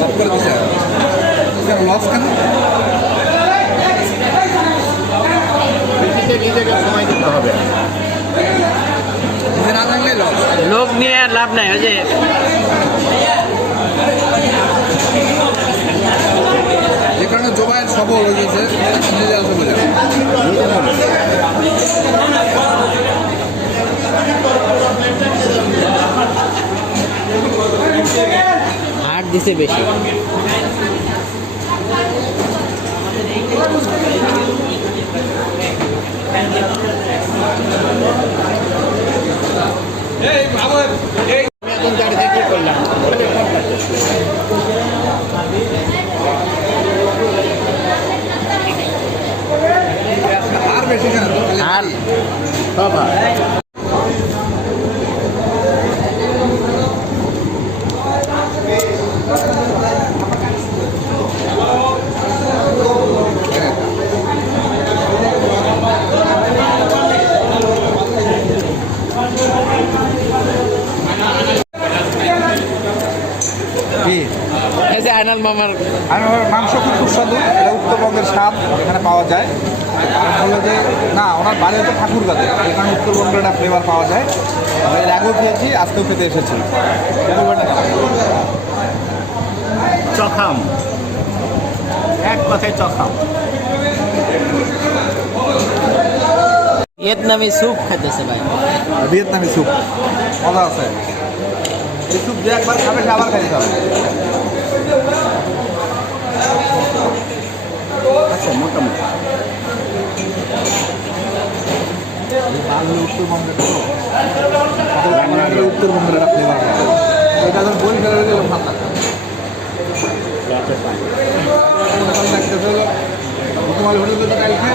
সব করে দিছে লস কেন? নিজেকে সময় দিতে হবে, নিজে না থাকলে লস। লোক নিয়ে আর লাভ নাই। ওই যে যে কারণে জোবায়ের সবল হয়ে গেছে নিজে আছে বলে। হাট দিছে বেশি। এখন গাড়ি থেকে করলাম আর বেশি কেন? আর বাবা কি? এই যে আয়নাল মামার মাংস খুব সুস্বাদু, এটা উত্তরবঙ্গের স্বাদ এখানে পাওয়া যায়। আর বললো যে না, ওনার বাড়ি হচ্ছে ঠাকুরগাঁতে, এখানে উত্তরবঙ্গের একটা ফ্লেভার পাওয়া যায়। এর আগেও খেয়েছি, আজকেও খেতে এসেছি। চখাম, এক কথায় চখাম। ভিয়েতনামি স্যুপ খাইতেছে ভাই। ভিয়েতনামি স্যুপ মজা আছে। এই স্যুপ যে একবার খাবে সে আবার খাইতে হবে। আচ্ছা, মোটামুটি উত্তরবঙ্গের তো উত্তরবঙ্গের একটা ফ্লেভার পাওয়া যায়। এটা যখন বই ফেলে দিলে ভালো লাগবে। রাতের পানি। লাগতেছে হলো তোমার হোটেল কালকে